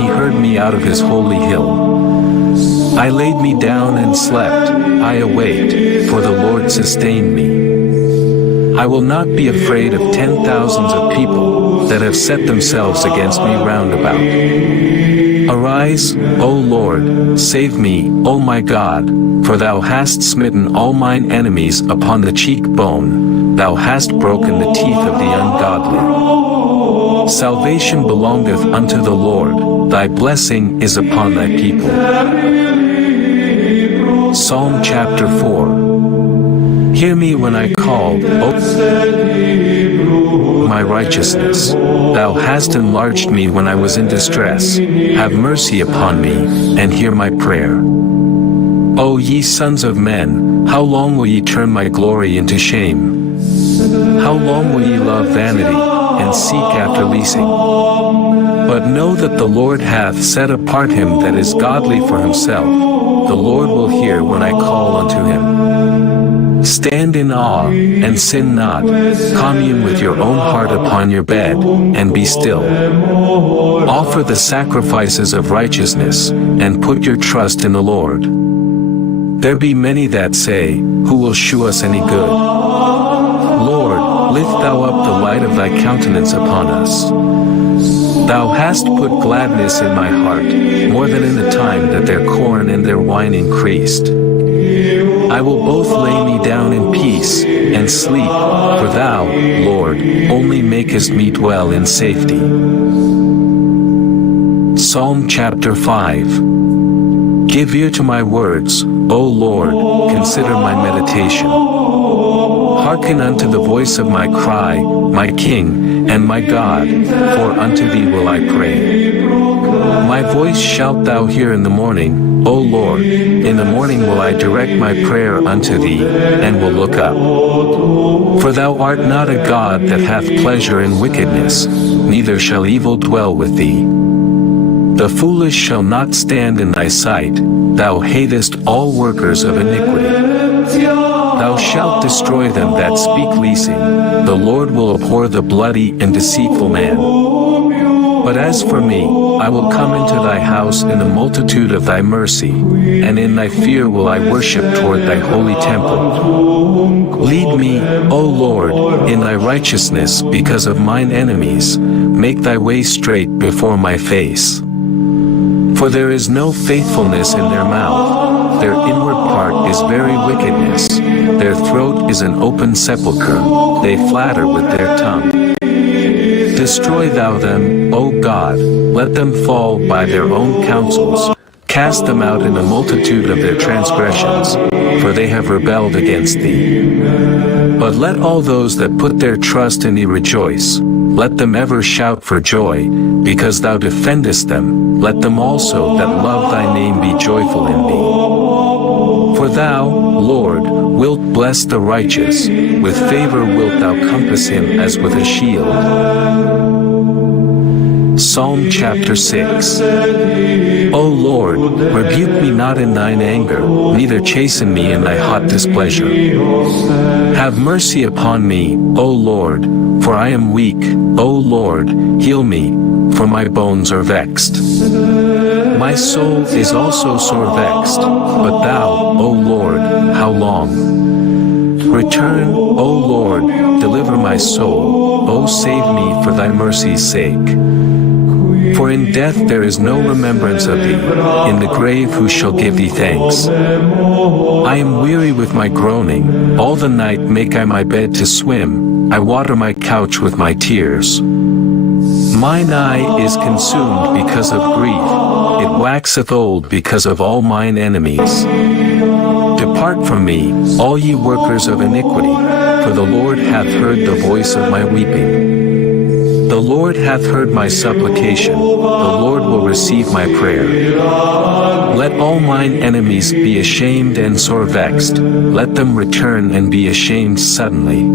he heard me out of his holy hill. I laid me down and slept, I awaked, for the Lord sustained me. I will not be afraid of 10,000s of people that have set themselves against me round about. Arise, O Lord, save me, O my God, for thou hast smitten all mine enemies upon the cheekbone, thou hast broken the teeth of the ungodly. Salvation belongeth unto the Lord, thy blessing is upon thy people. Psalm chapter 4. Hear me when I call, O my righteousness. Thou hast enlarged me when I was in distress. Have mercy upon me, and hear my prayer. O ye sons of men, how long will ye turn my glory into shame? How long will ye love vanity, and seek after leasing? But know that the Lord hath set apart him that is godly for himself. The Lord will hear when I call unto him. Stand in awe, and sin not. Commune with your own heart upon your bed, and be still. Offer the sacrifices of righteousness, and put your trust in the Lord. There be many that say, who will shew us any good? Lord, lift thou up the light of thy countenance upon us. Thou hast put gladness in my heart, more than in the time that their corn and their wine increased. I will both lay me down in peace, and sleep, for thou, Lord, only makest me dwell in safety. Psalm chapter 5. Give ear to my words, O Lord, consider my meditation. Hearken unto the voice of my cry, my King, and my God, for unto thee will I pray. My voice shalt thou hear in the morning, O Lord, in the morning will I direct my prayer unto thee, and will look up. For thou art not a God that hath pleasure in wickedness, neither shall evil dwell with thee. The foolish shall not stand in thy sight, thou hatest all workers of iniquity. Thou shalt destroy them that speak leasing, the Lord will abhor the bloody and deceitful man. But as for me, I will come into thy house in the multitude of thy mercy, and in thy fear will I worship toward thy holy temple. Lead me, O Lord, in thy righteousness because of mine enemies, make thy way straight before my face. For there is no faithfulness in their mouth, their inward part is very wickedness, their throat is an open sepulchre, they flatter with their tongue. Destroy thou them, O God, let them fall by their own counsels, cast them out in the multitude of their transgressions, for they have rebelled against thee. But let all those that put their trust in thee rejoice, let them ever shout for joy, because thou defendest them, let them also that love thy name be joyful in thee. For thou, Lord, wilt bless the righteous, with favor wilt thou compass him as with a shield. Psalm chapter 6. O Lord, rebuke me not in thine anger, neither chasten me in thy hot displeasure. Have mercy upon me, O Lord, for I am weak, O Lord, heal me, for my bones are vexed. My soul is also sore vexed, but thou, O Lord, how long? Return, O Lord, deliver my soul, O save me for thy mercy's sake. For in death there is no remembrance of thee, in the grave who shall give thee thanks? I am weary with my groaning, all the night make I my bed to swim, I water my couch with my tears. Mine eye is consumed because of grief, it waxeth old because of all mine enemies. Depart from me, all ye workers of iniquity, for the Lord hath heard the voice of my weeping. The Lord hath heard my supplication, the Lord will receive my prayer. Let all mine enemies be ashamed and sore vexed, let them return and be ashamed suddenly.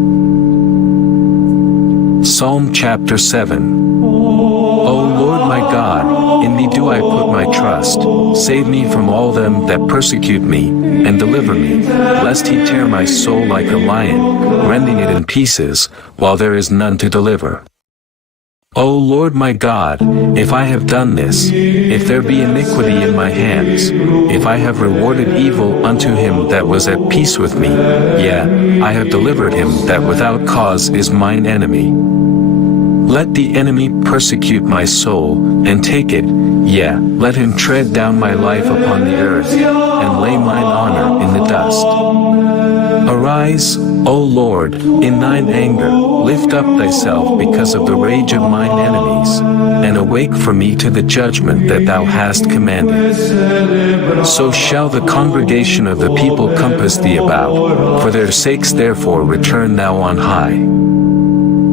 Psalm chapter 7. O Lord my God, in thee do I put my trust, save me from all them that persecute me, and deliver me, lest he tear my soul like a lion, rending it in pieces, while there is none to deliver. O Lord my God, if I have done this, if there be iniquity in my hands, if I have rewarded evil unto him that was at peace with me, yea, I have delivered him that without cause is mine enemy. Let the enemy persecute my soul, and take it, yea, let him tread down my life upon the earth, and lay mine honor in the dust. Arise, O Lord, in thine anger, lift up thyself because of the rage of mine enemies, and awake for me to the judgment that thou hast commanded. So shall the congregation of the people compass thee about, for their sakes therefore return thou on high.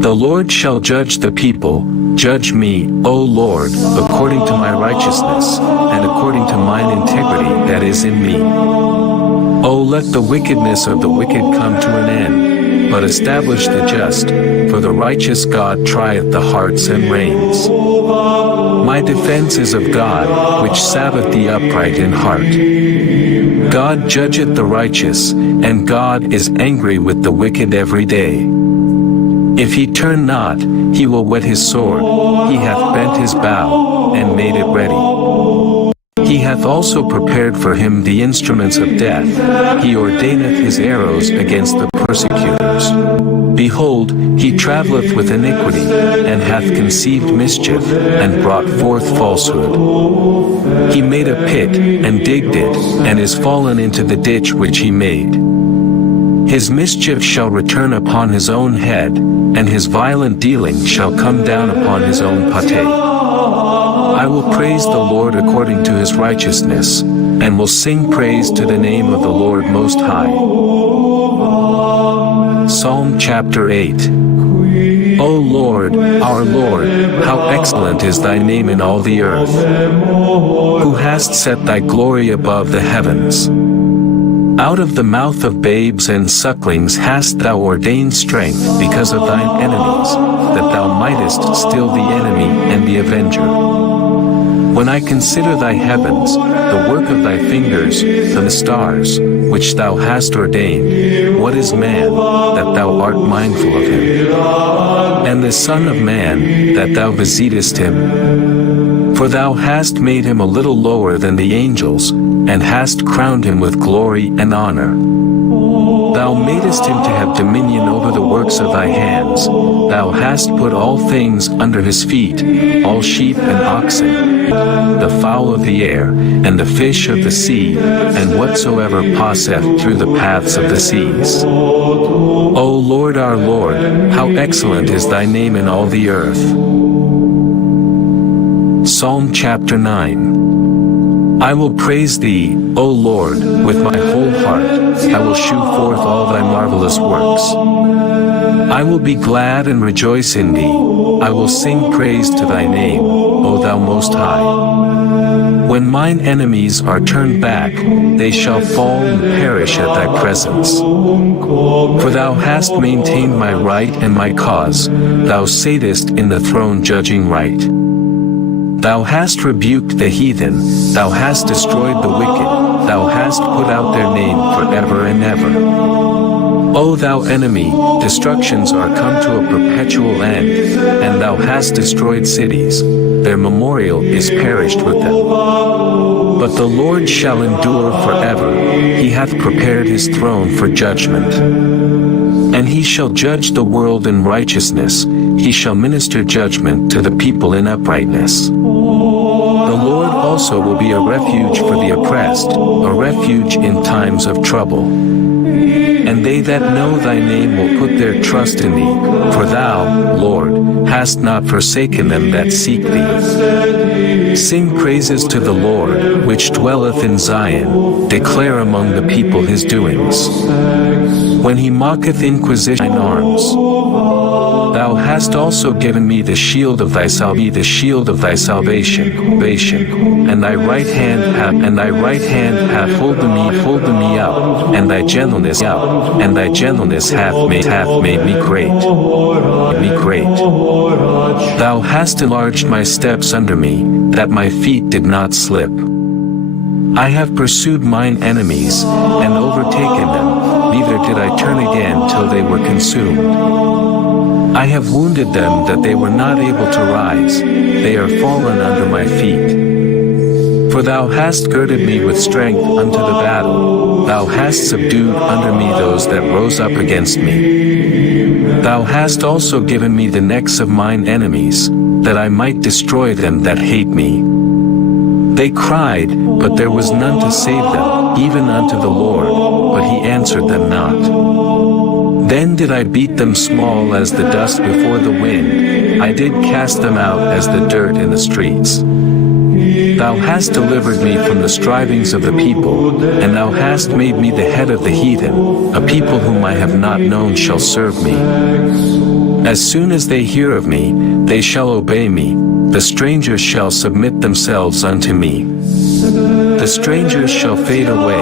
The Lord shall judge the people, judge me, O Lord, according to my righteousness, and according to mine integrity that is in me. O let the wickedness of the wicked come to an end, but establish the just, for the righteous God trieth the hearts and reins. My defense is of God, which saveth the upright in heart. God judgeth the righteous, and God is angry with the wicked every day. If he turn not, he will whet his sword, he hath bent his bow, and made it ready. He hath also prepared for him the instruments of death, he ordaineth his arrows against the persecutors. Behold, he travelleth with iniquity, and hath conceived mischief, and brought forth falsehood. He made a pit, and digged it, and is fallen into the ditch which he made. His mischief shall return upon his own head, and his violent dealing shall come down upon his own pate. I will praise the Lord according to his righteousness, and will sing praise to the name of the Lord Most High. Psalm chapter 8. O Lord, our Lord, how excellent is thy name in all the earth, who hast set thy glory above the heavens. Out of the mouth of babes and sucklings hast thou ordained strength because of thine enemies, that thou mightest still the enemy and the avenger. When I consider thy heavens, the work of thy fingers, the stars, which thou hast ordained, what is man, that thou art mindful of him? And the Son of Man, that thou visitest him? For thou hast made him a little lower than the angels, and hast crowned him with glory and honor. Thou madest him to have dominion over the works of thy hands. Thou hast put all things under his feet, all sheep and oxen, the fowl of the air, and the fish of the sea, and whatsoever passeth through the paths of the seas. O Lord our Lord, how excellent is thy name in all the earth. Psalm chapter 9. I will praise thee, O Lord, with my whole heart. I will shew forth all thy marvelous works. I will be glad and rejoice in thee. I will sing praise to thy name, O thou Most High. When mine enemies are turned back, they shall fall and perish at thy presence. For thou hast maintained my right and my cause. Thou satest in the throne judging right. Thou hast rebuked the heathen, thou hast destroyed the wicked, thou hast put out their name forever and ever. O thou enemy, destructions are come to a perpetual end, and thou hast destroyed cities, their memorial is perished with them. But the Lord shall endure forever, he hath prepared his throne for judgment. And he shall judge the world in righteousness, he shall minister judgment to the people in uprightness. The Lord also will be a refuge for the oppressed, a refuge in times of trouble. And they that know thy name will put their trust in thee, for thou, Lord, hast not forsaken them that seek thee. Sing praises to the Lord, which dwelleth in Zion, declare among the people his doings. When he mocketh inquisition in arms, thou hast also given me the shield of thy salvation, and thy right hand hath holden me up, and thy gentleness hath made me great. Thou hast enlarged my steps under me, that my feet did not slip. I have pursued mine enemies, and overtaken them, neither did I turn again till they were consumed. I have wounded them that they were not able to rise, they are fallen under my feet. For thou hast girded me with strength unto the battle, thou hast subdued under me those that rose up against me. Thou hast also given me the necks of mine enemies, that I might destroy them that hate me. They cried, but there was none to save them, even unto the Lord, but he answered them not. Then did I beat them small as the dust before the wind, I did cast them out as the dirt in the streets. Thou hast delivered me from the strivings of the people, and thou hast made me the head of the heathen, a people whom I have not known shall serve me. As soon as they hear of me, they shall obey me, the strangers shall submit themselves unto me. The strangers shall fade away,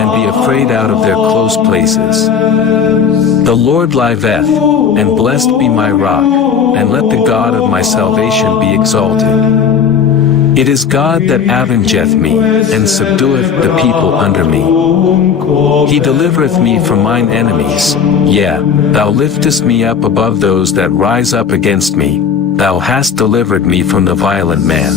and be afraid out of their close places. The Lord liveth, and blessed be my rock, and let the God of my salvation be exalted. It is God that avengeth me, and subdueth the people under me. He delivereth me from mine enemies, yea, thou liftest me up above those that rise up against me, thou hast delivered me from the violent man.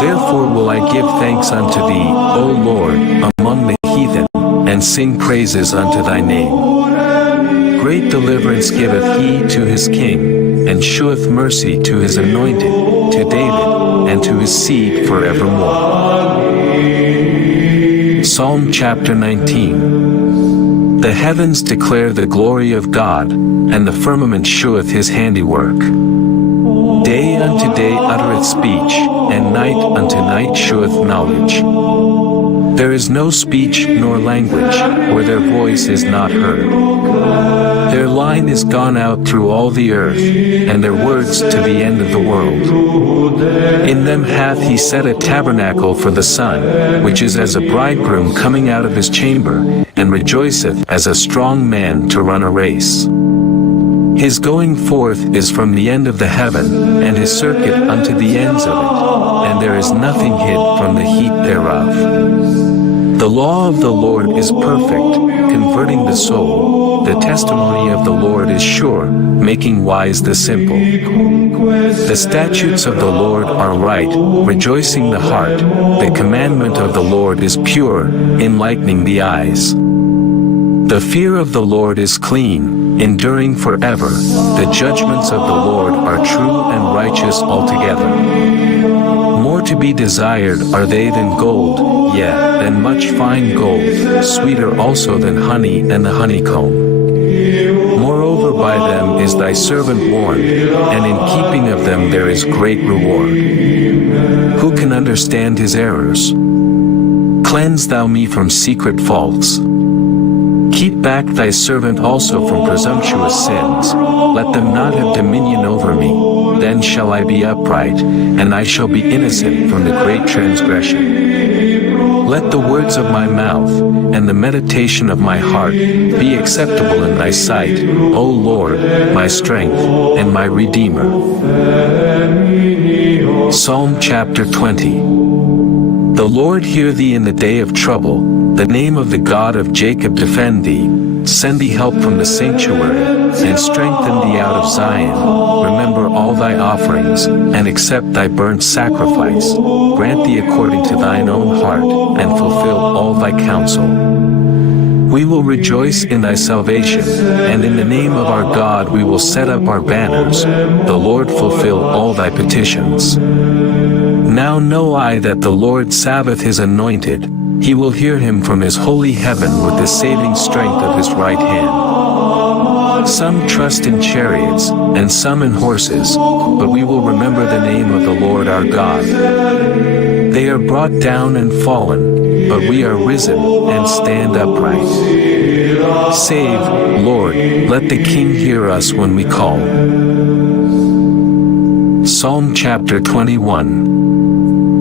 Therefore will I give thanks unto thee, O Lord, among the heathen, and sing praises unto thy name. Great deliverance giveth he to his king, and sheweth mercy to his anointed, to David, and to his seed forevermore. Psalm chapter 19. The heavens declare the glory of God, and the firmament sheweth his handiwork. Day unto day uttereth speech, and night unto night sheweth knowledge. There is no speech nor language, where their voice is not heard. Their line is gone out through all the earth, and their words to the end of the world. In them hath he set a tabernacle for the sun, which is as a bridegroom coming out of his chamber, and rejoiceth as a strong man to run a race. His going forth is from the end of the heaven, and his circuit unto the ends of it, and there is nothing hid from the heat thereof. The law of the Lord is perfect, converting the soul. The testimony of the Lord is sure, making wise the simple. The statutes of the Lord are right, rejoicing the heart. The commandment of the Lord is pure, enlightening the eyes. The fear of the Lord is clean, enduring forever. The judgments of the Lord are true and righteous altogether. More to be desired are they than gold, yea, than much fine gold, sweeter also than honey and the honeycomb. Moreover by them is thy servant warned, and in keeping of them there is great reward. Who can understand his errors? Cleanse thou me from secret faults. Keep back thy servant also from presumptuous sins, let them not have dominion over me, then shall I be upright, and I shall be innocent from the great transgression. Let the words of my mouth, and the meditation of my heart, be acceptable in thy sight, O Lord, my strength, and my Redeemer. Psalm chapter 20. The Lord hear thee in the day of trouble, the name of the God of Jacob defend thee, send thee help from the sanctuary, and strengthen thee out of Zion. Remember all thy offerings, and accept thy burnt sacrifice. Grant thee according to thine own heart, and fulfill all thy counsel. We will rejoice in thy salvation, and in the name of our God we will set up our banners. The Lord fulfill all thy petitions. Now know I that the Lord saveth his anointed. He will hear him from his holy heaven with the saving strength of his right hand. Some trust in chariots, and some in horses, but we will remember the name of the Lord our God. They are brought down and fallen, but we are risen and stand upright. Save, Lord, let the King hear us when we call. Psalm chapter 21.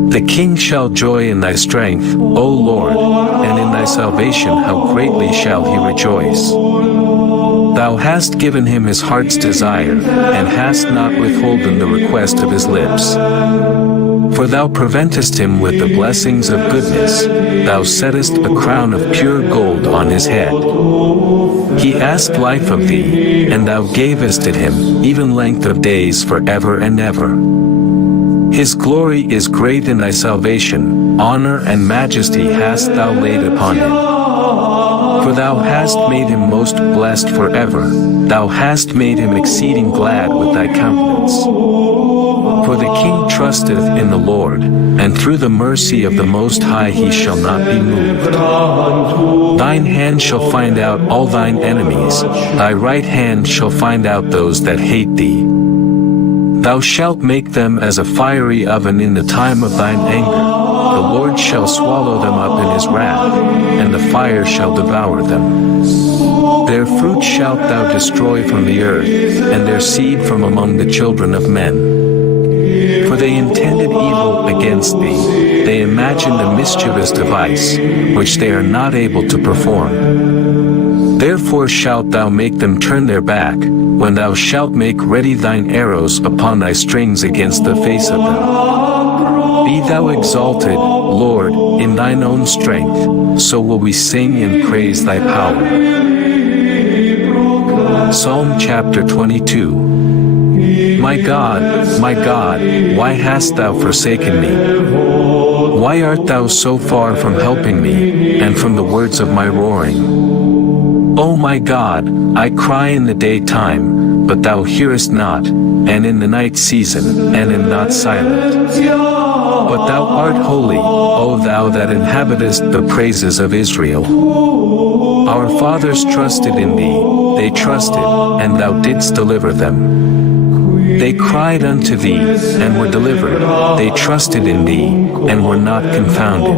The king shall joy in thy strength, O Lord, and in thy salvation how greatly shall he rejoice. Thou hast given him his heart's desire, and hast not withholden the request of his lips. For thou preventest him with the blessings of goodness, thou settest a crown of pure gold on his head. He asked life of thee, and thou gavest it him, even length of days forever and ever. His glory is great in thy salvation, honor and majesty hast thou laid upon him. For thou hast made him most blessed forever, thou hast made him exceeding glad with thy countenance. For the king trusteth in the Lord, and through the mercy of the Most High he shall not be moved. Thine hand shall find out all thine enemies, thy right hand shall find out those that hate thee. Thou shalt make them as a fiery oven in the time of thine anger. The Lord shall swallow them up in his wrath, and the fire shall devour them. Their fruit shalt thou destroy from the earth, and their seed from among the children of men. For they intended evil against thee, they imagined a mischievous device, which they are not able to perform. Therefore shalt thou make them turn their back, when thou shalt make ready thine arrows upon thy strings against the face of them. Be thou exalted, Lord, in thine own strength, so will we sing and praise thy power. Psalm chapter 22. My God, why hast thou forsaken me? Why art thou so far from helping me, and from the words of my roaring? O my God, I cry in the daytime, but thou hearest not, and in the night season, and am not silent. But thou art holy, O thou that inhabitest the praises of Israel. Our fathers trusted in thee, they trusted, and thou didst deliver them. They cried unto thee, and were delivered, they trusted in thee, and were not confounded.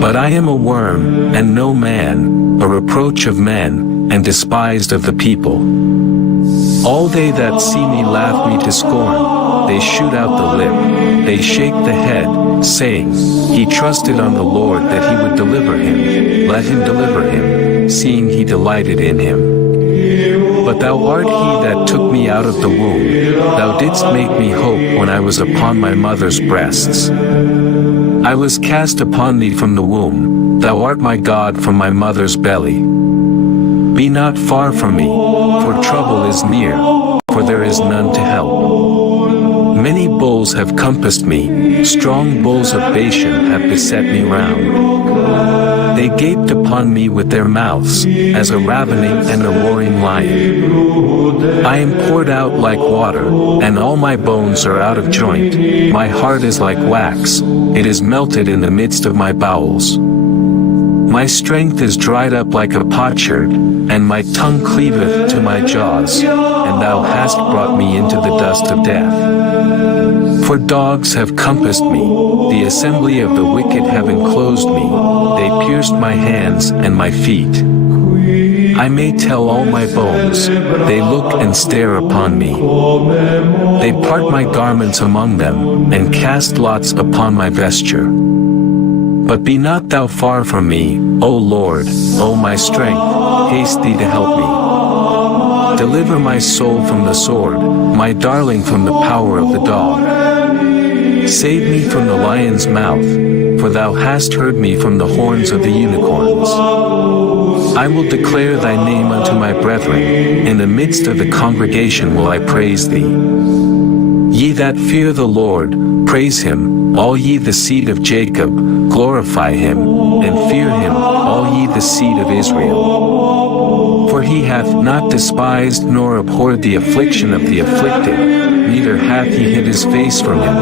But I am a worm, and no man, a reproach of men, and despised of the people. All they that see me laugh me to scorn, they shoot out the lip, they shake the head, saying, He trusted on the Lord that he would deliver him, let him deliver him, seeing he delighted in him. But thou art he that took me out of the womb, thou didst make me hope when I was upon my mother's breasts. I was cast upon thee from the womb, thou art my God from my mother's belly. Be not far from me, for trouble is near, for there is none to help. Many bulls have compassed me, strong bulls of Bashan have beset me round. They gaped upon me with their mouths, as a ravening and a roaring lion. I am poured out like water, and all my bones are out of joint. My heart is like wax, it is melted in the midst of my bowels. My strength is dried up like a potsherd, and my tongue cleaveth to my jaws, and thou hast brought me into the dust of death. For dogs have compassed me, the assembly of the wicked have enclosed me, they pierced my hands and my feet. I may tell all my bones, they look and stare upon me. They part my garments among them, and cast lots upon my vesture. But be not thou far from me, O Lord, O my strength, haste thee to help me. Deliver my soul from the sword, my darling from the power of the dog. Save me from the lion's mouth, for thou hast heard me from the horns of the unicorns. I will declare thy name unto my brethren, in the midst of the congregation will I praise thee. Ye that fear the Lord, praise him, all ye the seed of Jacob, glorify him, and fear him, all ye the seed of Israel. For he hath not despised nor abhorred the affliction of the afflicted, neither hath he hid his face from him,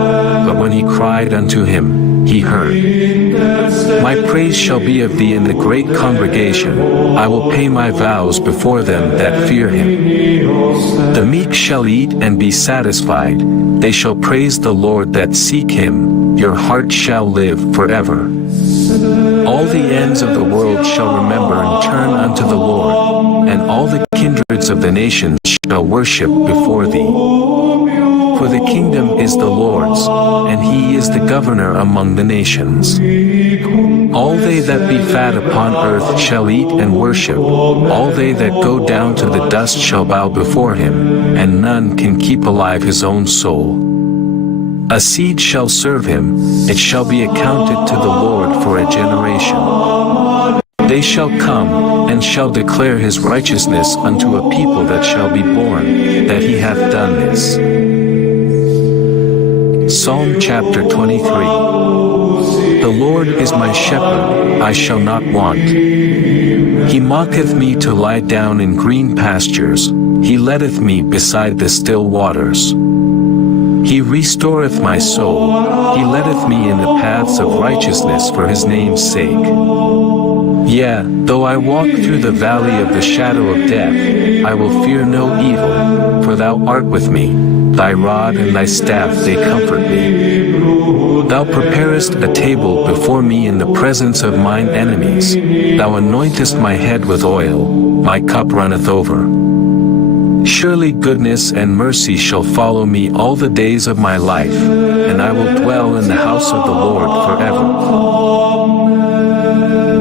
but when he cried unto him, he heard. My praise shall be of thee in the great congregation, I will pay my vows before them that fear him. The meek shall eat and be satisfied, they shall praise the Lord that seek him, your heart shall live forever. All the ends of the world shall remember and turn unto the Lord, and all the kindreds of the nations shall worship before thee. For the kingdom is the Lord's, and he is the governor among the nations. All they that be fat upon earth shall eat and worship, all they that go down to the dust shall bow before him, and none can keep alive his own soul. A seed shall serve him, it shall be accounted to the Lord for a generation. They shall come, and shall declare his righteousness unto a people that shall be born, that he hath done this. Psalm chapter 23. The Lord is my shepherd, I shall not want. He maketh me to lie down in green pastures, he leadeth me beside the still waters. He restoreth my soul, he leadeth me in the paths of righteousness for his name's sake. Yea, though I walk through the valley of the shadow of death, I will fear no evil, for thou art with me, thy rod and thy staff they comfort me. Thou preparest a table before me in the presence of mine enemies, thou anointest my head with oil, my cup runneth over. Surely goodness and mercy shall follow me all the days of my life, and I will dwell in the house of the Lord forever.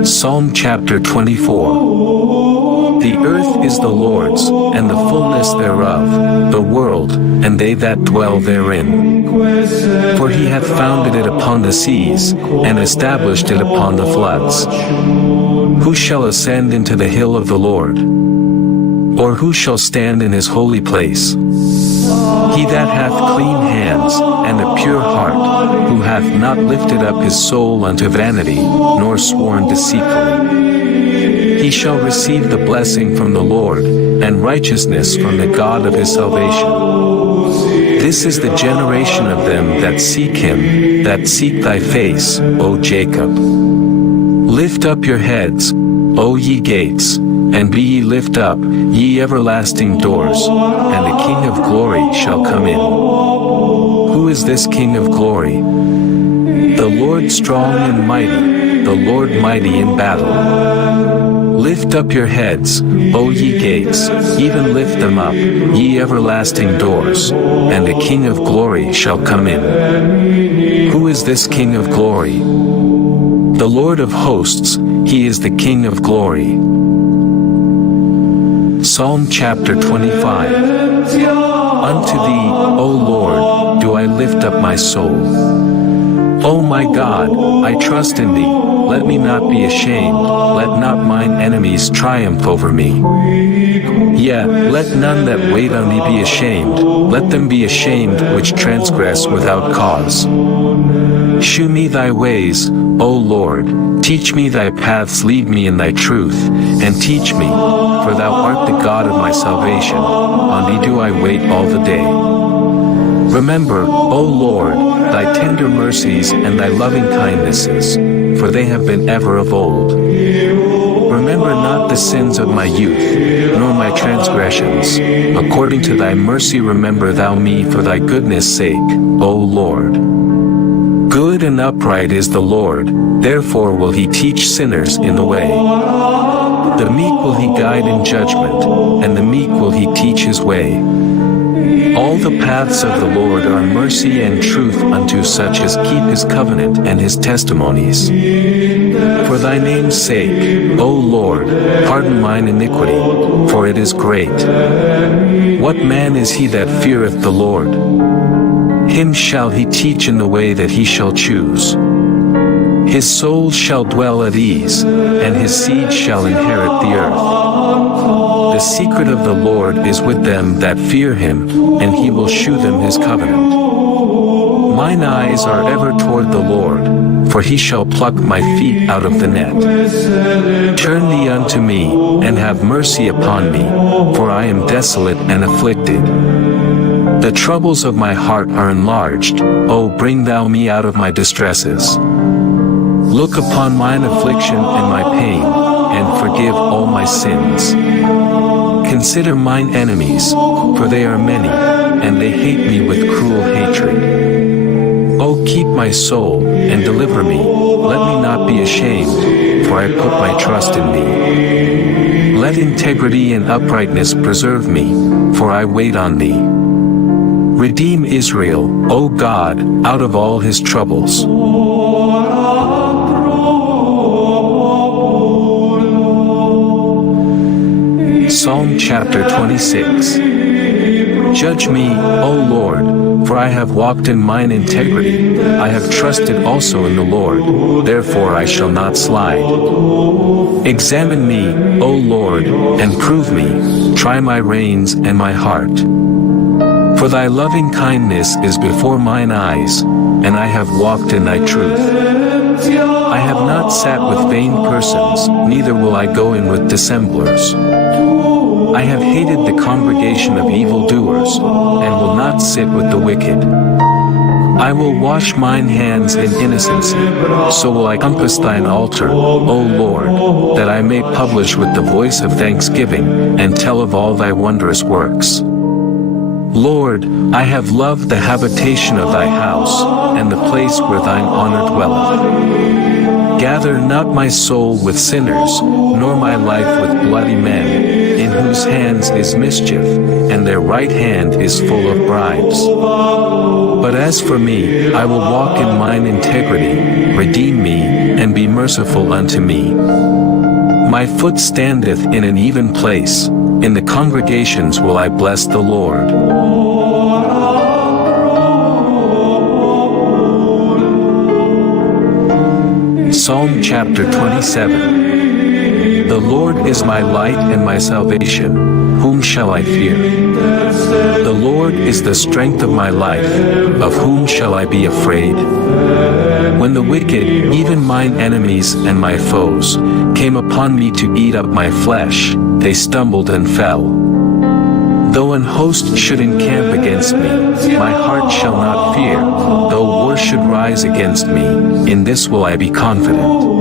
Psalm chapter 24. The earth is the Lord's, and the fullness thereof, the world, and they that dwell therein. For he hath founded it upon the seas, and established it upon the floods. Who shall ascend into the hill of the Lord? Or who shall stand in his holy place? He that hath clean hands, and a pure heart, who hath not lifted up his soul unto vanity, nor sworn deceitfully. He shall receive the blessing from the Lord, and righteousness from the God of his salvation. This is the generation of them that seek him, that seek thy face, O Jacob. Lift up your heads, O ye gates, and be ye lift up, ye everlasting doors, and the King of glory shall come in. Who is this King of glory? The Lord strong and mighty, the Lord mighty in battle. Lift up your heads, O ye gates, even lift them up, ye everlasting doors, and the King of glory shall come in. Who is this King of glory? The Lord of hosts, he is the King of glory. Psalm chapter 25. Unto thee, O Lord, do I lift up my soul. O my God, I trust in thee, let me not be ashamed, let not mine enemies triumph over me. Yea, let none that wait on thee be ashamed, let them be ashamed which transgress without cause. Shew me thy ways, O Lord, teach me thy paths, lead me in thy truth, and teach me, for thou art the God of my salvation, on thee do I wait all the day. Remember, O Lord, thy tender mercies and thy loving kindnesses, for they have been ever of old. Remember not the sins of my youth, nor my transgressions. According to thy mercy remember thou me for thy goodness' sake, O Lord. Good and upright is the Lord, therefore will he teach sinners in the way. The meek will he guide in judgment, and the meek will he teach his way. All the paths of the Lord are mercy and truth unto such as keep his covenant and his testimonies. For thy name's sake, O Lord, pardon mine iniquity, for it is great. What man is he that feareth the Lord? Him shall he teach in the way that he shall choose. His soul shall dwell at ease, and his seed shall inherit the earth. The secret of the Lord is with them that fear him, and he will shew them his covenant. Mine eyes are ever toward the Lord, for he shall pluck my feet out of the net. Turn thee unto me, and have mercy upon me, for I am desolate and afflicted. The troubles of my heart are enlarged, O bring thou me out of my distresses. Look upon mine affliction and my pain, and forgive all my sins. Consider mine enemies, for they are many, and they hate me with cruel hatred. O keep my soul, and deliver me, let me not be ashamed, for I put my trust in thee. Let integrity and uprightness preserve me, for I wait on thee. Redeem Israel, O God, out of all his troubles. Psalm chapter 26. Judge me, O Lord, For I have walked in mine integrity, I have trusted also in the Lord, therefore I shall not slide. Examine me, O Lord, and prove me, try my reins and my heart. For thy loving kindness is before mine eyes, and I have walked in thy truth. I have not sat with vain persons, neither will I go in with dissemblers. I have hated the congregation of evildoers, and will not sit with the wicked. I will wash mine hands in innocency, so will I compass thine altar, O Lord, that I may publish with the voice of thanksgiving, and tell of all thy wondrous works. Lord, I have loved the habitation of thy house, and the place where thine honor dwelleth. Gather not my soul with sinners, nor my life with bloody men, in whose hands is mischief, and their right hand is full of bribes. But as for me, I will walk in mine integrity, redeem me, and be merciful unto me. My foot standeth in an even place, in the congregations will I bless the Lord. Psalm chapter 27. The Lord is my light and my salvation, whom shall I fear? The Lord is the strength of my life, of whom shall I be afraid? When the wicked, even mine enemies and my foes, came upon me to eat up my flesh, they stumbled and fell. Though an host should encamp against me, my heart shall not fear. Though war should rise against me, in this will I be confident.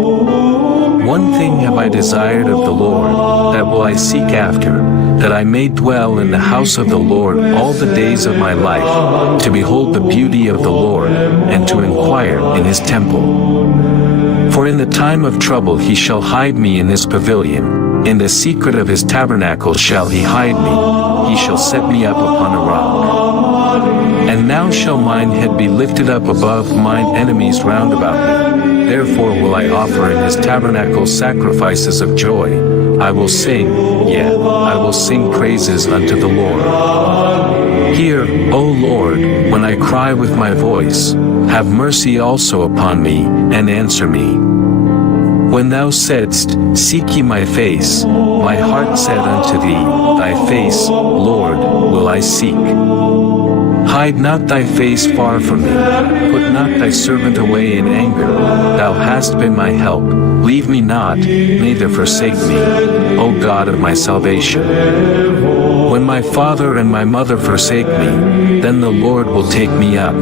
One thing have I desired of the Lord, that will I seek after, that I may dwell in the house of the Lord all the days of my life, to behold the beauty of the Lord, and to inquire in his temple. For in the time of trouble he shall hide me in his pavilion, in the secret of his tabernacle shall he hide me, he shall set me up upon a rock. And now shall mine head be lifted up above mine enemies round about me. Therefore will I offer in his tabernacle sacrifices of joy. I will sing, yea, I will sing praises unto the Lord. Hear, O Lord, when I cry with my voice, have mercy also upon me, and answer me. When thou saidst, seek ye my face, my heart said unto thee, thy face, Lord, will I seek. Hide not thy face far from me, put not thy servant away in anger. Thou hast been my help, leave me not, neither forsake me, O God of my salvation. When my father and my mother forsake me, then the Lord will take me up.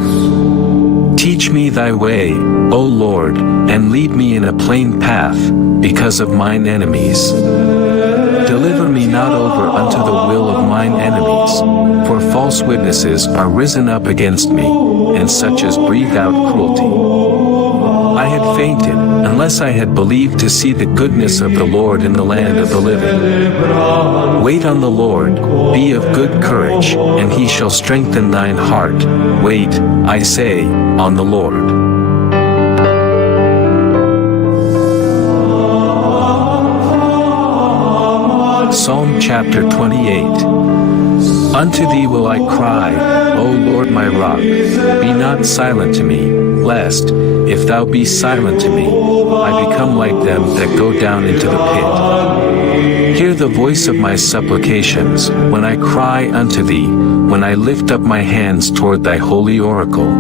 Teach me thy way, O Lord, and lead me in a plain path, because of mine enemies. Deliver me not over unto the will of mine enemies, for false witnesses are risen up against me, and such as breathe out cruelty. I had fainted, unless I had believed to see the goodness of the Lord in the land of the living. Wait on the Lord, be of good courage, and he shall strengthen thine heart. Wait, I say, on the Lord. Psalm chapter 28. Unto thee will I cry, O Lord my rock, be not silent to me, lest, if thou be silent to me, I become like them that go down into the pit. Hear the voice of my supplications, when I cry unto thee, when I lift up my hands toward thy holy oracle.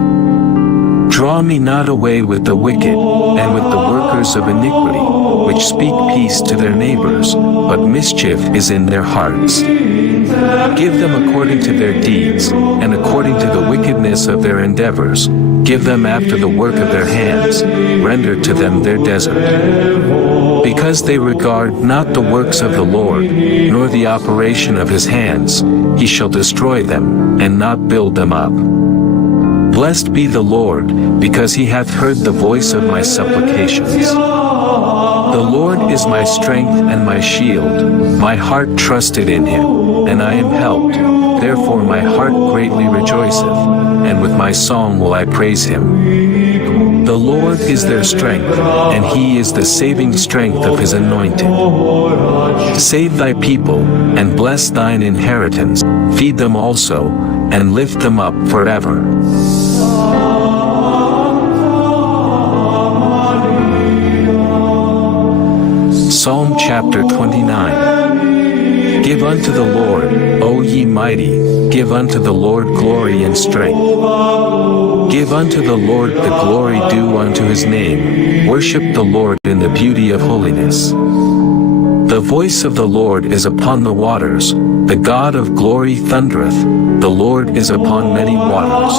Draw me not away with the wicked, and with the workers of iniquity, which speak peace to their neighbors, but mischief is in their hearts. Give them according to their deeds, and according to the wickedness of their endeavors. Give them after the work of their hands, render to them their desert. Because they regard not the works of the Lord, nor the operation of his hands, he shall destroy them, and not build them up. Blessed be the Lord, because he hath heard the voice of my supplications. The Lord is my strength and my shield. My heart trusted in him, and I am helped. Therefore my heart greatly rejoiceth, and with my song will I praise him. The Lord is their strength, and he is the saving strength of his anointed. Save thy people, and bless thine inheritance. Feed them also, and lift them up forever. Psalm chapter 29. Give unto the Lord, O ye mighty, give unto the Lord glory and strength. Give unto the Lord the glory due unto his name, worship the Lord in the beauty of holiness. The voice of the Lord is upon the waters, the God of glory thundereth, the Lord is upon many waters.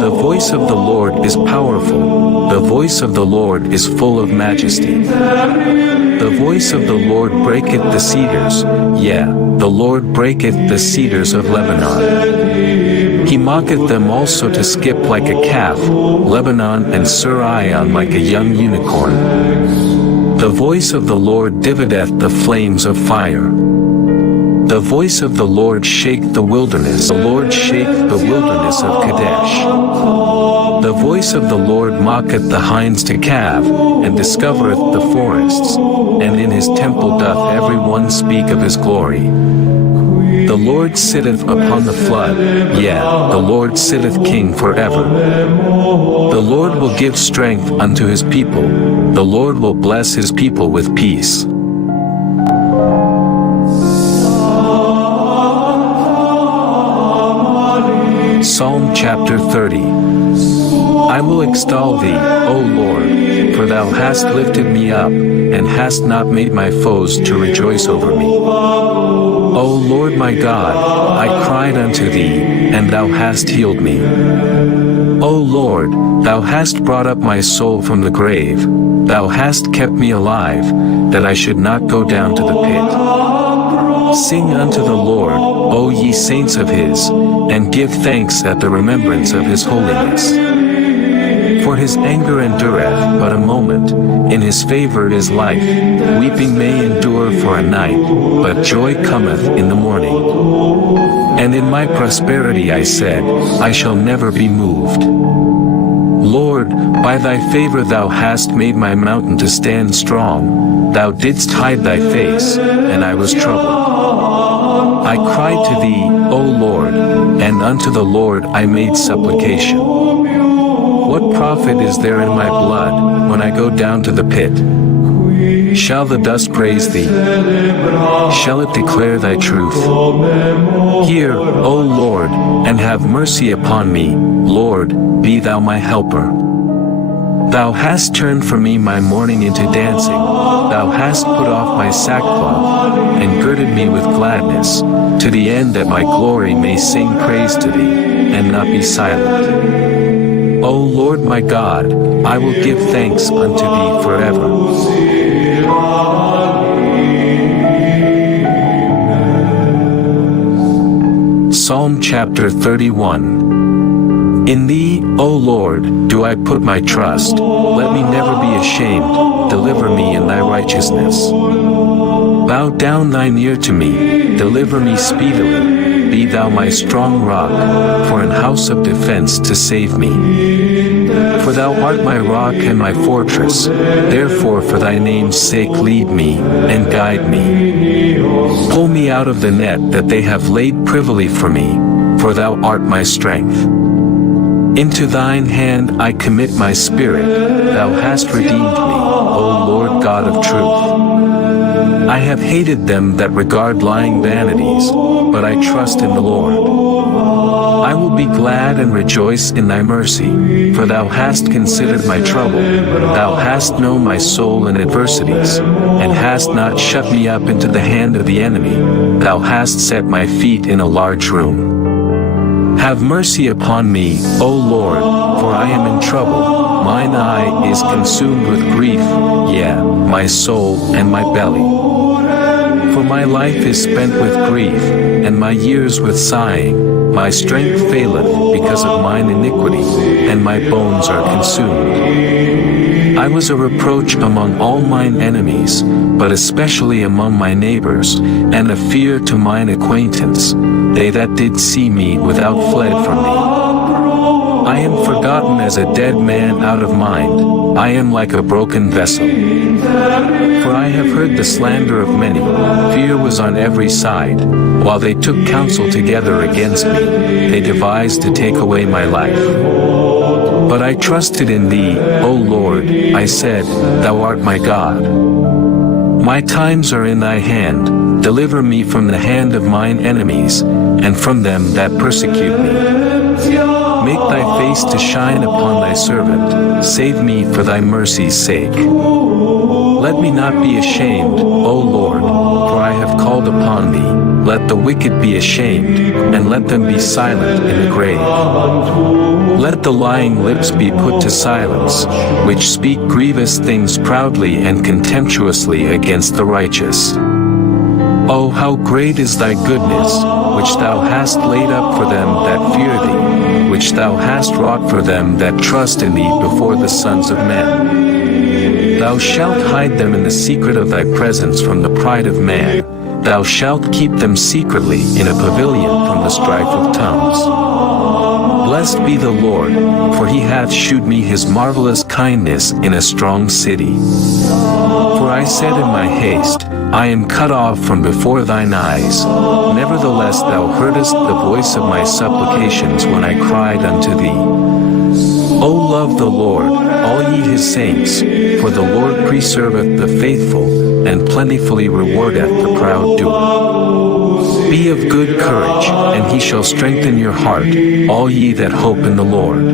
The voice of the Lord is powerful, the voice of the Lord is full of majesty. The voice of the Lord breaketh the cedars, yea, the Lord breaketh the cedars of Lebanon. He mocketh them also to skip like a calf, Lebanon and Sirion like a young unicorn. The voice of the Lord divideth the flames of fire. The voice of the Lord shake the wilderness. The Lord shake the wilderness of Kadesh. The voice of the Lord mocketh the hinds to calve, and discovereth the forests, and in his temple doth every one speak of his glory. The Lord sitteth upon the flood, yea, the Lord sitteth king forever. The Lord will give strength unto his people, the Lord will bless his people with peace. Psalm chapter 30. I will extol thee, O Lord, for thou hast lifted me up, and hast not made my foes to rejoice over me. O Lord my God, I cried unto thee, and thou hast healed me. O Lord, thou hast brought up my soul from the grave, thou hast kept me alive, that I should not go down to the pit. Sing unto the Lord, O ye saints of his, and give thanks at the remembrance of his holiness. For his anger endureth but a moment, in his favor is life. Weeping may endure for a night, but joy cometh in the morning. And in my prosperity I said, I shall never be moved. Lord, by thy favor thou hast made my mountain to stand strong. Thou didst hide thy face, and I was troubled. I cried to thee, O Lord, and unto the Lord I made supplication. What profit is there in my blood, when I go down to the pit? Shall the dust praise thee? Shall it declare thy truth? Hear, O Lord, and have mercy upon me, Lord, be thou my helper. Thou hast turned from me my mourning into dancing, thou hast put off my sackcloth, and girded me with gladness, to the end that my glory may sing praise to thee, and not be silent. O Lord my God, I will give thanks unto thee forever. Psalm chapter 31. In thee, O Lord, do I put my trust. Let me never be ashamed. Deliver me in thy righteousness. Bow down thine ear to me. Deliver me speedily. Be thou my strong rock, for an house of defense to save me. For thou art my rock and my fortress. Therefore for thy name's sake lead me, and guide me. Pull me out of the net that they have laid privily for me, for thou art my strength. Into thine hand I commit my spirit, thou hast redeemed me, O Lord God of truth. I have hated them that regard lying vanities, but I trust in the Lord. I will be glad and rejoice in thy mercy, for thou hast considered my trouble, thou hast known my soul in adversities, and hast not shut me up into the hand of the enemy, thou hast set my feet in a large room. Have mercy upon me, O Lord, for I am in trouble. Mine eye is consumed with grief, yea, my soul and my belly. For my life is spent with grief, and my years with sighing. My strength faileth because of mine iniquity, and my bones are consumed. I was a reproach among all mine enemies, but especially among my neighbors, and a fear to mine acquaintance. They that did see me without fled from me. I am forgotten as a dead man out of mind, I am like a broken vessel. For I have heard the slander of many, fear was on every side, while they took counsel together against me, they devised to take away my life. But I trusted in thee, O Lord, I said, thou art my God. My times are in thy hand, deliver me from the hand of mine enemies, and from them that persecute me. Make thy face to shine upon thy servant, save me for thy mercy's sake. Let me not be ashamed, O Lord, for I have called upon thee. Let the wicked be ashamed, and let them be silent in the grave. Let the lying lips be put to silence, which speak grievous things proudly and contemptuously against the righteous. O how great is thy goodness, which thou hast laid up for them that fear thee, which thou hast wrought for them that trust in thee before the sons of men. Thou shalt hide them in the secret of thy presence from the pride of man. Thou shalt keep them secretly in a pavilion from the strife of tongues. Blessed be the Lord, for he hath shewed me his marvelous kindness in a strong city. For I said in my haste, I am cut off from before thine eyes. Nevertheless thou heardest the voice of my supplications when I cried unto thee. O love the Lord, all ye his saints, for the Lord preserveth the faithful, and plentifully rewardeth the proud doer. Be of good courage, and he shall strengthen your heart, all ye that hope in the Lord.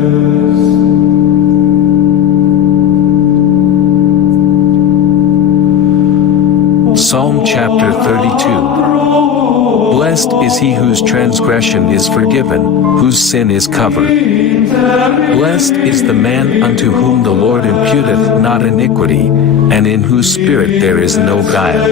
Psalm chapter 32. Blessed is he whose transgression is forgiven, whose sin is covered. Blessed is the man unto whom the Lord imputeth not iniquity, and in whose spirit there is no guile.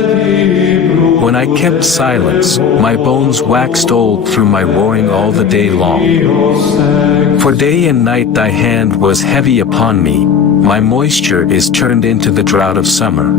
When I kept silence, my bones waxed old through my roaring all the day long. For day and night thy hand was heavy upon me, my moisture is turned into the drought of summer.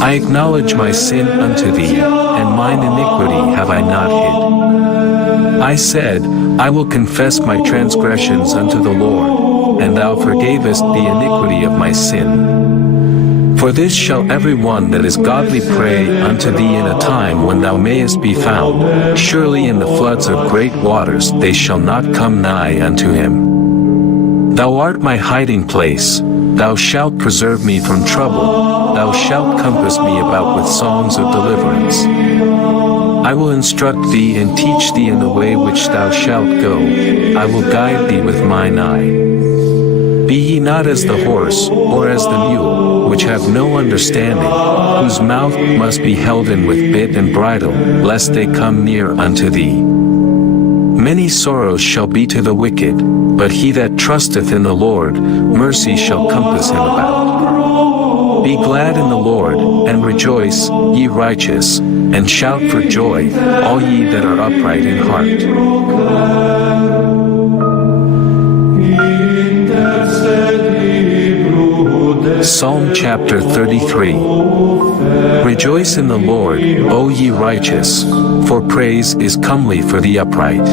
I acknowledge my sin unto thee, and mine iniquity have I not hid. I said, I will confess my transgressions unto the Lord, and thou forgavest the iniquity of my sin. For this shall every one that is godly pray unto thee in a time when thou mayest be found. Surely in the floods of great waters they shall not come nigh unto him. Thou art my hiding place, thou shalt preserve me from trouble. Thou shalt compass me about with songs of deliverance. I will instruct thee and teach thee in the way which thou shalt go. I will guide thee with mine eye. Be ye not as the horse, or as the mule, which have no understanding, whose mouth must be held in with bit and bridle, lest they come near unto thee. Many sorrows shall be to the wicked, but he that trusteth in the Lord, mercy shall compass him about. Be glad in the Lord, and rejoice, ye righteous, and shout for joy, all ye that are upright in heart. Psalm chapter 33. Rejoice in the Lord, O ye righteous, for praise is comely for the upright.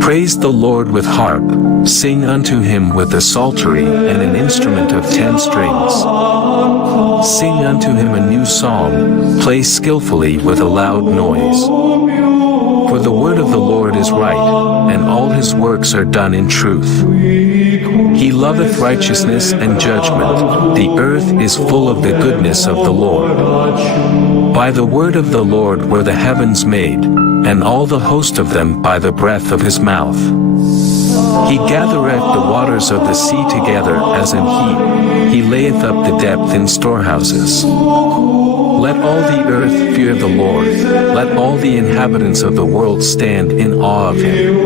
Praise the Lord with harp, sing unto him with a psaltery and an instrument of 10 strings. Sing unto him a new song, play skillfully with a loud noise. For the word of the Lord is right, and all his works are done in truth. He loveth righteousness and judgment, the earth is full of the goodness of the Lord. By the word of the Lord were the heavens made, and all the host of them by the breath of his mouth. He gathereth the waters of the sea together as an heap, he layeth up the depth in storehouses. Let all the earth fear the Lord, let all the inhabitants of the world stand in awe of him.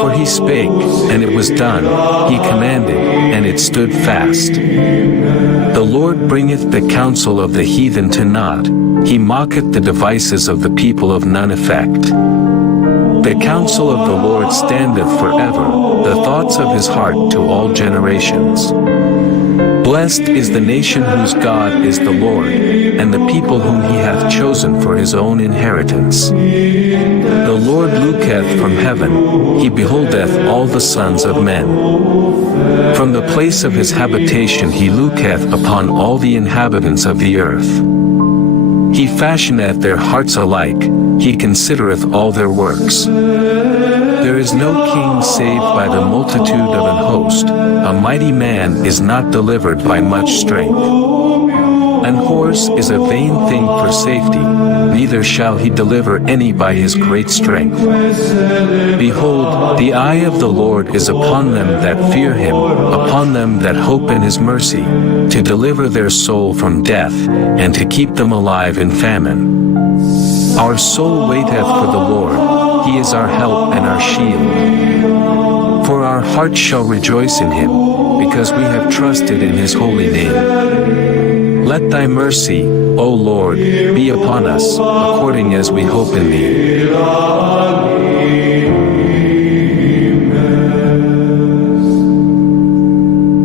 For he spake, and it was done, he commanded, and it stood fast. The Lord bringeth the counsel of the heathen to naught, he mocketh the devices of the people of none effect. The counsel of the Lord standeth forever, the thoughts of his heart to all generations. Blessed is the nation whose God is the Lord, and the people whom he hath chosen for his own inheritance. The Lord looketh from heaven, he beholdeth all the sons of men. From the place of his habitation he looketh upon all the inhabitants of the earth. He fashioneth their hearts alike, he considereth all their works. There is no king saved by the multitude of an host, a mighty man is not delivered by much strength. An horse is a vain thing for safety, neither shall he deliver any by his great strength. Behold, the eye of the Lord is upon them that fear him, upon them that hope in his mercy, to deliver their soul from death, and to keep them alive in famine. Our soul waiteth for the Lord, he is our help and our shield. For our heart shall rejoice in him, because we have trusted in his holy name. Let thy mercy, O Lord, be upon us, according as we hope in thee.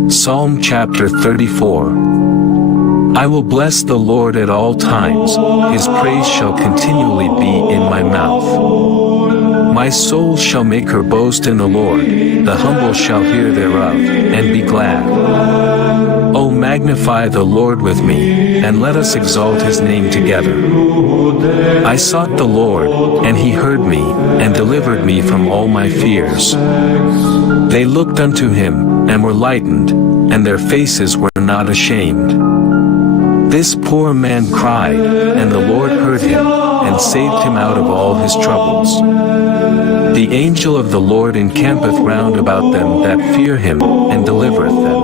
Psalm chapter 34. I will bless the Lord at all times, his praise shall continually be in my mouth. My soul shall make her boast in the Lord, the humble shall hear thereof, and be glad. O magnify the Lord with me, and let us exalt his name together. I sought the Lord, and he heard me, and delivered me from all my fears. They looked unto him, and were lightened, and their faces were not ashamed. This poor man cried, and the Lord heard him, and saved him out of all his troubles. The angel of the Lord encampeth round about them that fear him, and delivereth them.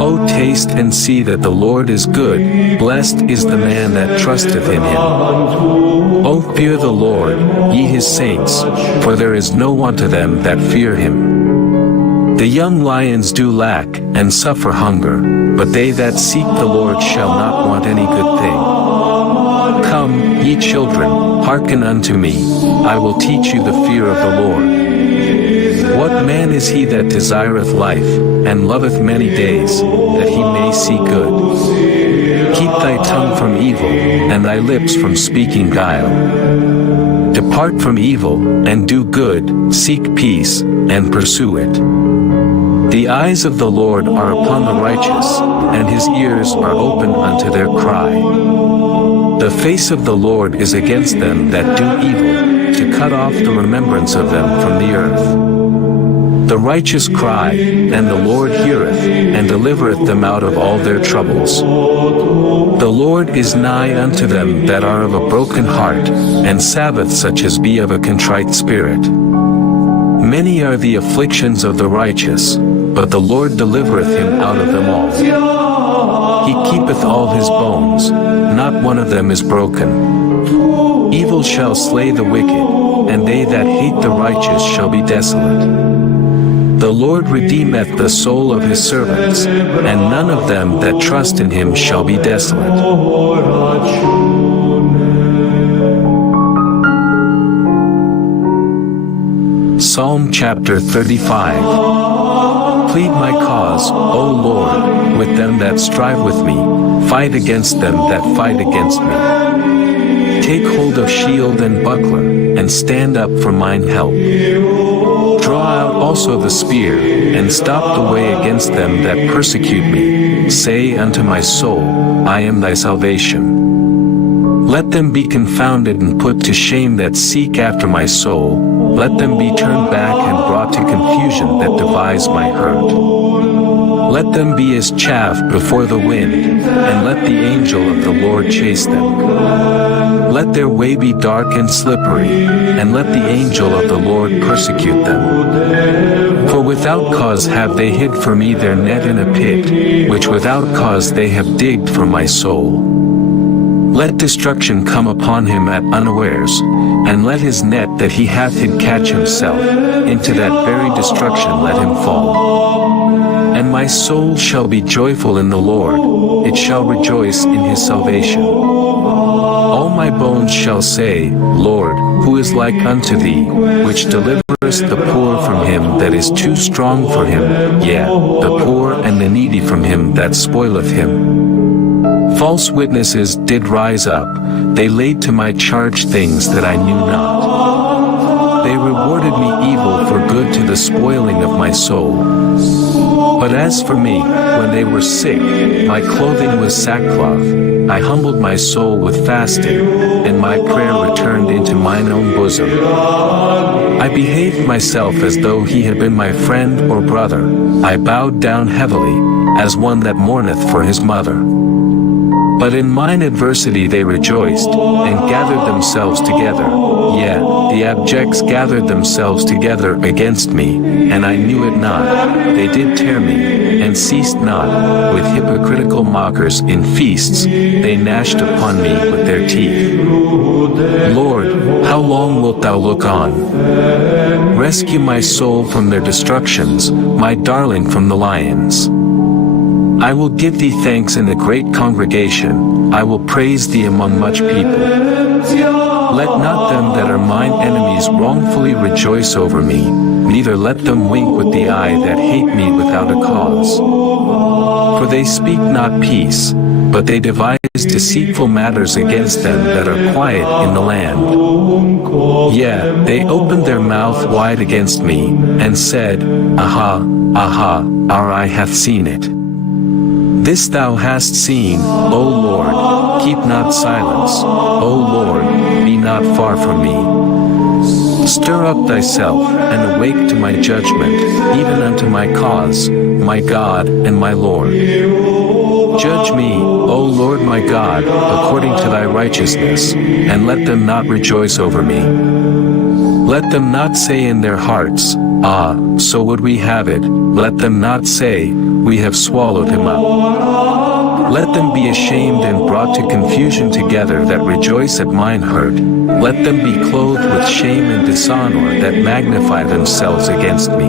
O taste and see that the Lord is good, blessed is the man that trusteth in him. O fear the Lord, ye his saints, for there is no want to them that fear him. The young lions do lack, and suffer hunger, but they that seek the Lord shall not want any good thing. Come, ye children, hearken unto me, I will teach you the fear of the Lord. What man is he that desireth life, and loveth many days, that he may see good? Keep thy tongue from evil, and thy lips from speaking guile. Depart from evil, and do good, seek peace, and pursue it. The eyes of the Lord are upon the righteous, and his ears are open unto their cry. The face of the Lord is against them that do evil, to cut off the remembrance of them from the earth. The righteous cry, and the Lord heareth, and delivereth them out of all their troubles. The Lord is nigh unto them that are of a broken heart, and saveth such as be of a contrite spirit. Many are the afflictions of the righteous, but the Lord delivereth him out of them all. He keepeth all his bones, not one of them is broken. Evil shall slay the wicked, and they that hate the righteous shall be desolate. The Lord redeemeth the soul of his servants, and none of them that trust in him shall be desolate. Psalm chapter 35. Plead my cause, O Lord, with them that strive with me, fight against them that fight against me. Take hold of shield and buckler, and stand up for mine help. Draw out also the spear, and stop the way against them that persecute me. Say unto my soul, I am thy salvation. Let them be confounded and put to shame that seek after my soul. Let them be turned back and brought to confusion that devise my hurt. Let them be as chaff before the wind, and let the angel of the Lord chase them. Let their way be dark and slippery, and let the angel of the Lord persecute them. For without cause have they hid for me their net in a pit, which without cause they have digged for my soul. Let destruction come upon him at unawares, and let his net that he hath hid catch himself, into that very destruction let him fall. And my soul shall be joyful in the Lord, it shall rejoice in his salvation. All my bones shall say, Lord, who is like unto thee, which deliverest the poor from him that is too strong for him, yea, the poor and the needy from him that spoileth him. False witnesses did rise up, they laid to my charge things that I knew not. They rewarded me evil for good to the spoiling of my soul. But as for me, when they were sick, my clothing was sackcloth, I humbled my soul with fasting, and my prayer returned into mine own bosom. I behaved myself as though he had been my friend or brother, I bowed down heavily, as one that mourneth for his mother. But in mine adversity they rejoiced, and gathered themselves together. Yea, the abjects gathered themselves together against me, and I knew it not. They did tear me, and ceased not. With hypocritical mockers in feasts, they gnashed upon me with their teeth. Lord, how long wilt thou look on? Rescue my soul from their destructions, my darling from the lions. I will give thee thanks in the great congregation, I will praise thee among much people. Let not them that are mine enemies wrongfully rejoice over me, neither let them wink with the eye that hate me without a cause. For they speak not peace, but they devise deceitful matters against them that are quiet in the land. Yea, they opened their mouth wide against me, and said, Aha, aha, our eye hath seen it. This thou hast seen, O Lord, keep not silence, O Lord, be not far from me. Stir up thyself, and awake to my judgment, even unto my cause, my God and my Lord. Judge me, O Lord my God, according to thy righteousness, and let them not rejoice over me. Let them not say in their hearts, Ah, so would we have it. Let them not say, We have swallowed him up. Let them be ashamed and brought to confusion together that rejoice at mine hurt. Let them be clothed with shame and dishonor that magnify themselves against me.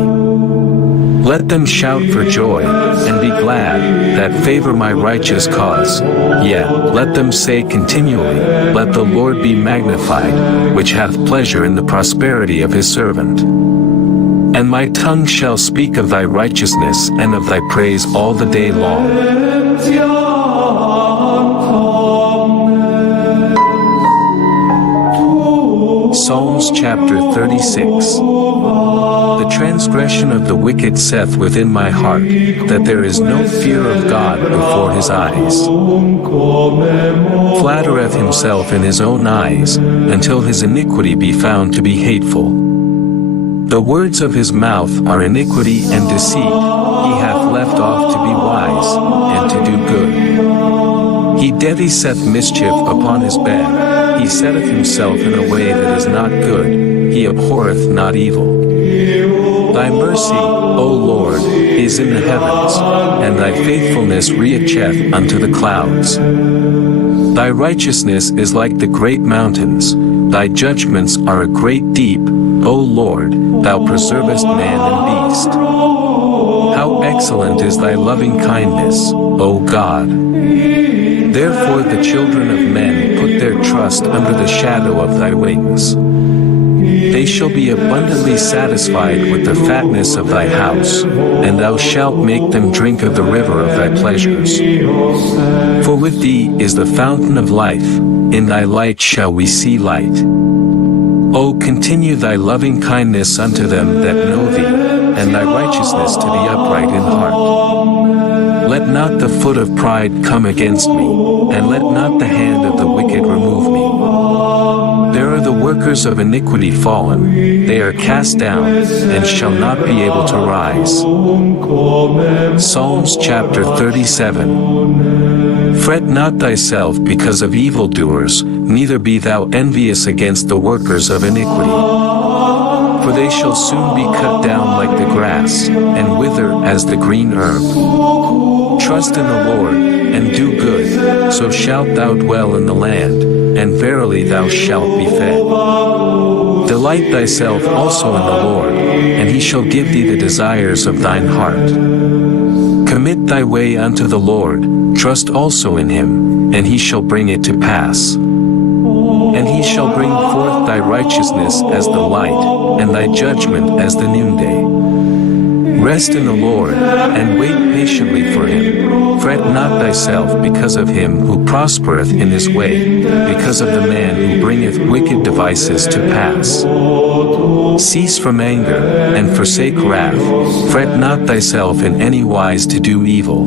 Let them shout for joy, and be glad, that favor my righteous cause. Yea, let them say continually, Let the Lord be magnified, which hath pleasure in the prosperity of his servant. And my tongue shall speak of thy righteousness and of thy praise all the day long. Psalms chapter 36. The transgression of the wicked saith within my heart, that there is no fear of God before his eyes. Flattereth himself in his own eyes, until his iniquity be found to be hateful. The words of his mouth are iniquity and deceit, he hath left off to be wise, and to do good. He deviseth mischief upon his bed, he setteth himself in a way that is not good, he abhorreth not evil. Thy mercy, O Lord, is in the heavens, and thy faithfulness reacheth unto the clouds. Thy righteousness is like the great mountains, thy judgments are a great deep, O Lord, thou preservest man and beast. How excellent is thy loving kindness, O God! Therefore the children of men put their trust under the shadow of thy wings. They shall be abundantly satisfied with the fatness of thy house, and thou shalt make them drink of the river of thy pleasures. For with thee is the fountain of life, in thy light shall we see light. O continue thy loving kindness unto them that know thee, and thy righteousness to the upright in heart. Let not the foot of pride come against me, and let not the hand of the wicked remove me. There are the workers of iniquity fallen, they are cast down, and shall not be able to rise. Psalms chapter 37. Fret not thyself because of evildoers, neither be thou envious against the workers of iniquity. For they shall soon be cut down like the grass, and wither as the green herb. Trust in the Lord, and do good, so shalt thou dwell in the land, and verily thou shalt be fed. Delight thyself also in the Lord, and he shall give thee the desires of thine heart. Commit thy way unto the Lord, trust also in him, and he shall bring it to pass. And he shall bring forth thy righteousness as the light, and thy judgment as the noonday. Rest in the Lord, and wait patiently for him. Fret not thyself because of him who prospereth in his way, because of the man who bringeth wicked devices to pass. Cease from anger, and forsake wrath. Fret not thyself in any wise to do evil.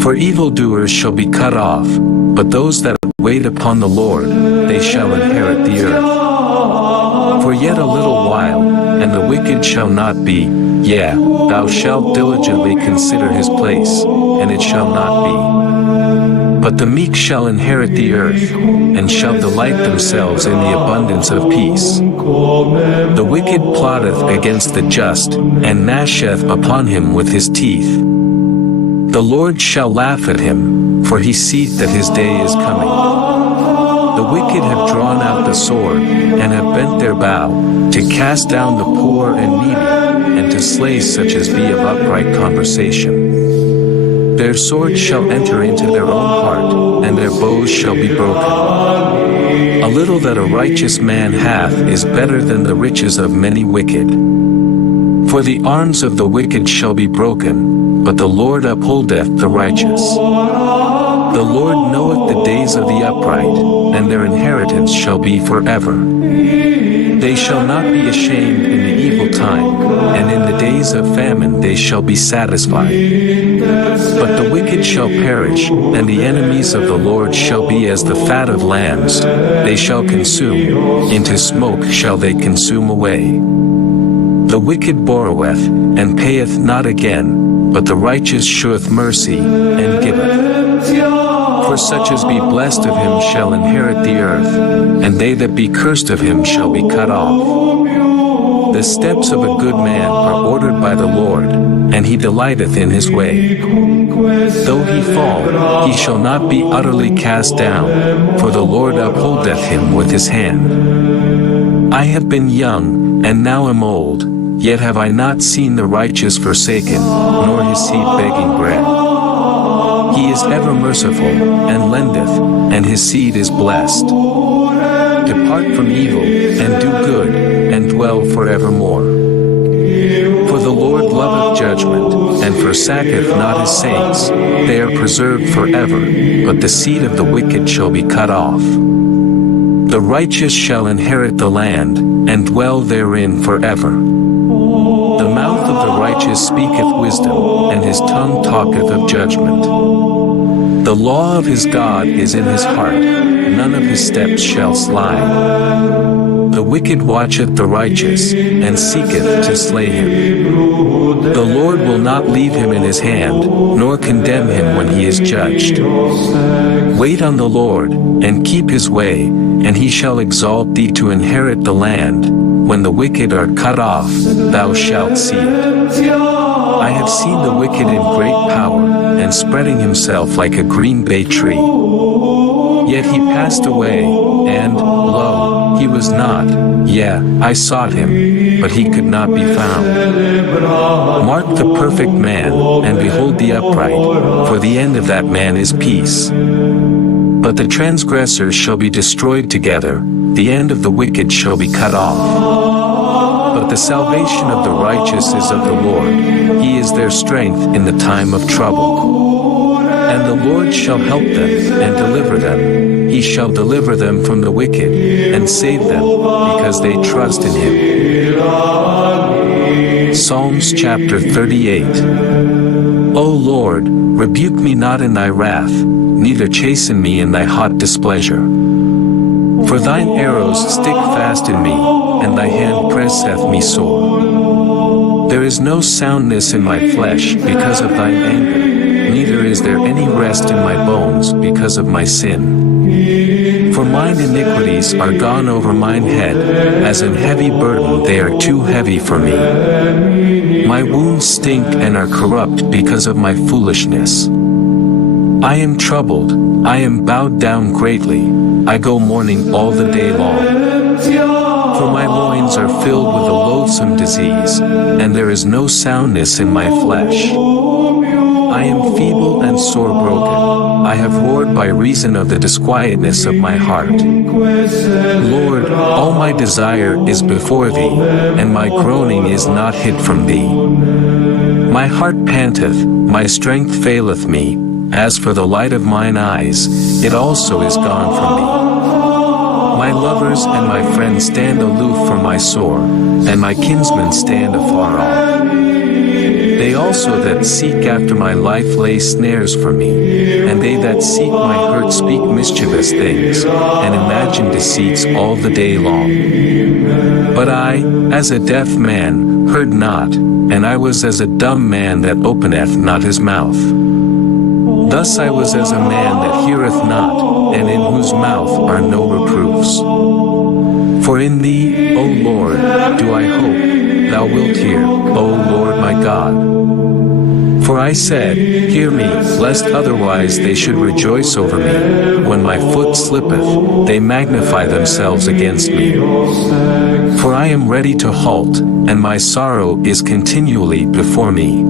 For evildoers shall be cut off, but those that wait upon the Lord, they shall inherit the earth. For yet a little while, and the wicked shall not be, yea, thou shalt diligently consider his place, and it shall not be. But the meek shall inherit the earth, and shall delight themselves in the abundance of peace. The wicked plotteth against the just, and gnasheth upon him with his teeth. The Lord shall laugh at him, for he seeth that his day is coming. The wicked have drawn out the sword, and have bent their bow, to cast down the poor and needy, and to slay such as be of upright conversation. Their swords shall enter into their own heart, and their bows shall be broken. A little that a righteous man hath is better than the riches of many wicked. For the arms of the wicked shall be broken, but the Lord upholdeth the righteous. The Lord knoweth the days of the upright, and their inheritance shall be forever. They shall not be ashamed in the evil time, and in the days of famine they shall be satisfied. But the wicked shall perish, and the enemies of the Lord shall be as the fat of lambs. They shall consume, into smoke shall they consume away. The wicked borroweth, and payeth not again, but the righteous sheweth mercy, and giveth. For such as be blessed of him shall inherit the earth, and they that be cursed of him shall be cut off. The steps of a good man are ordered by the Lord, and he delighteth in his way. Though he fall, he shall not be utterly cast down, for the Lord upholdeth him with his hand. I have been young, and now am old, yet have I not seen the righteous forsaken, nor his seed begging bread. He is ever merciful, and lendeth, and his seed is blessed. Depart from evil, and do good, and dwell forevermore. For the Lord loveth judgment, and forsaketh not his saints. They are preserved forever, but the seed of the wicked shall be cut off. The righteous shall inherit the land, and dwell therein forever. The mouth of the righteous speaketh wisdom, and his tongue talketh of judgment. The law of his God is in his heart, none of his steps shall slide. The wicked watcheth the righteous, and seeketh to slay him. The Lord will not leave him in his hand, nor condemn him when he is judged. Wait on the Lord, and keep his way, and he shall exalt thee to inherit the land. When the wicked are cut off, thou shalt see it. I have seen the wicked in great power, and spreading himself like a green bay tree. Yet he passed away, and, lo, he was not. Yea, I sought him, but he could not be found. Mark the perfect man, and behold the upright, for the end of that man is peace. But the transgressors shall be destroyed together, the end of the wicked shall be cut off. But the salvation of the righteous is of the Lord, he is their strength in the time of trouble. And the Lord shall help them, and deliver them. He shall deliver them from the wicked, and save them, because they trust in him. Psalms chapter 38. O Lord, rebuke me not in thy wrath, neither chasten me in thy hot displeasure. For thine arrows stick fast in me, and thy hand presseth me sore. There is no soundness in my flesh because of thine anger, neither is there any rest in my bones because of my sin. For mine iniquities are gone over mine head, as an heavy burden they are too heavy for me. My wounds stink and are corrupt because of my foolishness. I am troubled, I am bowed down greatly, I go mourning all the day long. For my loins are filled with a loathsome disease, and there is no soundness in my flesh. I am feeble and sore broken, I have roared by reason of the disquietness of my heart. Lord, all my desire is before thee, and my groaning is not hid from thee. My heart panteth, my strength faileth me, as for the light of mine eyes, it also is gone from me. My lovers and my friends stand aloof from my sore, and my kinsmen stand afar off. They also that seek after my life lay snares for me, and they that seek my hurt speak mischievous things, and imagine deceits all the day long. But I, as a deaf man, heard not, and I was as a dumb man that openeth not his mouth. Thus I was as a man that heareth not, and in whose mouth are no reproofs. For in thee, O Lord, do I hope, thou wilt hear, O Lord my God. For I said, hear me, lest otherwise they should rejoice over me. When my foot slippeth, they magnify themselves against me. For I am ready to halt, and my sorrow is continually before me.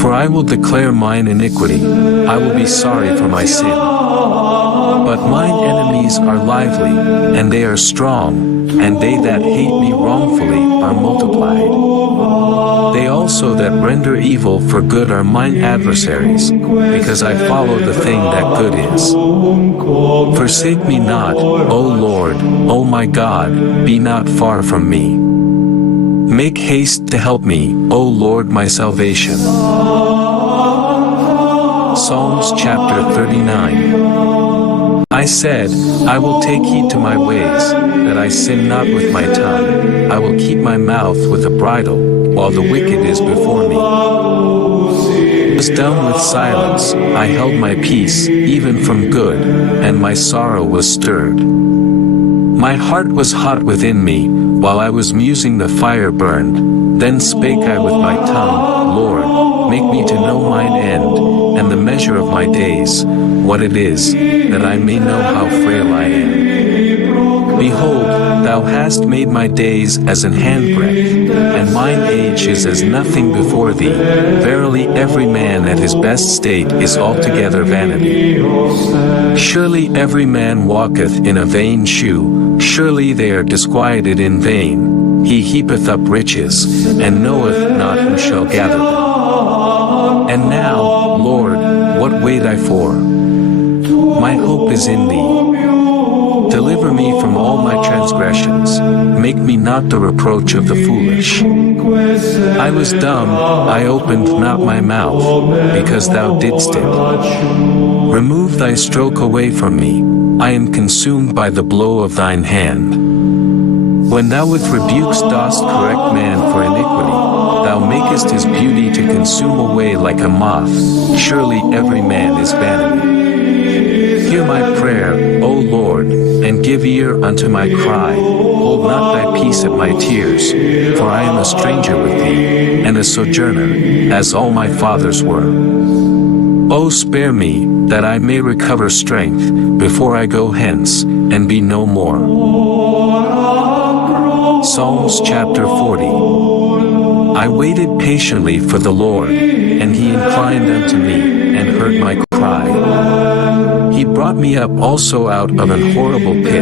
For I will declare mine iniquity, I will be sorry for my sin. But mine enemies are lively, and they are strong, and they that hate me wrongfully are multiplied. They also that render evil for good are mine adversaries, because I follow the thing that good is. Forsake me not, O Lord, O my God, be not far from me. Make haste to help me, O Lord my salvation. Psalms chapter 39. I said, I will take heed to my ways, that I sin not with my tongue. I will keep my mouth with a bridle, while the wicked is before me. I was dumb with silence, I held my peace, even from good, and my sorrow was stirred. My heart was hot within me, while I was musing the fire burned. Then spake I with my tongue, Lord, make me to know mine end, and the measure of my days, what it is, that I may know how frail I am. Behold, thou hast made my days as an handbreadth, and mine age is as nothing before thee. Verily every man at his best state is altogether vanity. Surely every man walketh in a vain shew, surely they are disquieted in vain. He heapeth up riches, and knoweth not who shall gather them. And now, Lord, what wait I for? My hope is in thee. Deliver me from all my transgressions, make me not the reproach of the foolish. I was dumb, I opened not my mouth, because thou didst it. Remove thy stroke away from me, I am consumed by the blow of thine hand. When thou with rebukes dost correct man for iniquity, thou makest his beauty to consume away like a moth. Surely every man is vanity. Hear my prayer, O Lord, and give ear unto my cry. Hold not thy peace at my tears, for I am a stranger with thee, and a sojourner, as all my fathers were. O spare me, that I may recover strength, before I go hence, and be no more. Psalms chapter 40. I waited patiently for the Lord, and he inclined unto me, and heard my cry. He brought me up also out of an horrible pit,